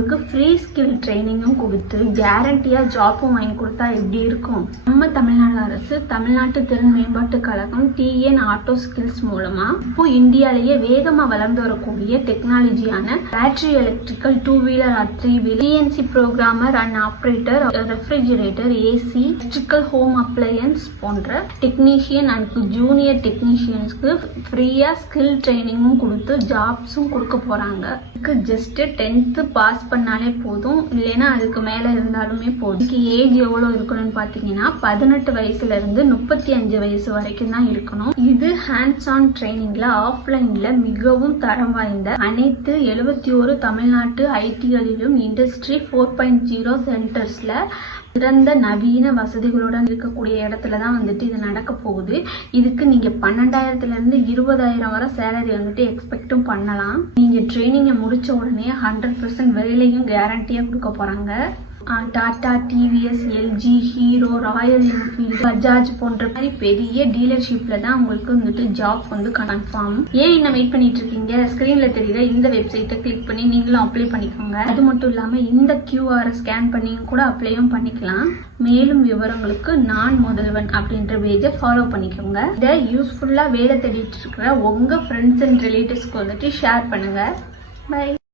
உங்களுக்கு free skill ட்ரைனிங்கும் கொடுத்து கேரண்டியா ஜாப்பும் வாங்கி கொடுத்தா எப்படி இருக்கும்? நம்ம தமிழ்நாடு அரசு தமிழ்நாட்டு திறன் மேம்பாட்டு கழகம் TN ஆட்டோ ஸ்கில்ஸ் மூலமா இப்போ இந்தியாலேயே வேகமா வளர்ந்து வரக்கூடிய டெக்னாலஜியான battery electrical 2-wheeler or 3-wheeler CNC programmer and operator, refrigerator, AC, electrical home appliances போன்ற டெக்னீஷியன் அண்ட் ஜூனியர் டெக்னீஷியன்ஸ்க்கு ஃப்ரீயா ஸ்கில் ட்ரைனிங்கும் கொடுத்து ஜாப்ஸும் கொடுக்க போறாங்க. இதுக்கு ஜஸ்ட் 10th பாஸ் பண்ணாலே போதும், இல்லைன்னா அதுக்கு மேல இருந்தாலுமே போதும். இதுக்கு ஏஜ் எவ்வளவு இருக்கணும்னு பாத்தீங்கன்னா 18 வயசுல இருந்து 35 வயசு வரைக்கும் தான் இருக்கணும். இது ஹேண்ட்ஸ் ஆன் ட்ரைனிங்ல ஆஃப்லைன்ல மிகவும் தரம் வாய்ந்த அனைத்து 71 தமிழ்நாட்டு ITகளிலும் இண்டஸ்ட்ரி 4.0 சென்டர்ஸ்ல சிறந்த நவீன வசதிகளுடன் இருக்கக்கூடிய இடத்துல தான் வந்துட்டு இது நடக்க போகுது. இதுக்கு நீங்க 12,000ல இருந்து 20,000 வரை சேலரி வந்துட்டு எக்ஸ்பெக்டும் பண்ணலாம். நீங்க ட்ரைனிங்கை முடிச்ச உடனே 100% வேலையும் கேரண்டியா கொடுக்க போறாங்க. Tata, TVS, LG, hero, Royal Enfield, Bajaj போன்ற மாதிரி பெரிய டீலர்ஷிப்ல தான் உங்களுக்கு வந்துட்டு ஜாப் வந்து கன்ஃபார்ம். ஏன் இன்னும் வெயிட் பண்ணிட்டு இருக்கீங்க? ஸ்கிரீன்ல தெரியுற இந்த வெப்சைட்டை கிளிக் பண்ணி நீங்களும் அப்ளை பண்ணிக்கோங்க. அது மட்டும் இல்லாம இந்த QR ஸ்கேன் பண்ணி கூட அப்ளையும் பண்ணிக்கலாம். மேலும் விவரங்களுக்கு நான் முதல்வன் அப்படின்ற பேஜை ஃபாலோ பண்ணிக்கோங்க. இதை யூஸ்ஃபுல்லா வேலை தேடிட்டு இருக்கிற உங்க ஃப்ரெண்ட்ஸ் அண்ட் ரிலேட்டிவ்ஸ்க்கு வந்துட்டு ஷேர் பண்ணுங்க. பை.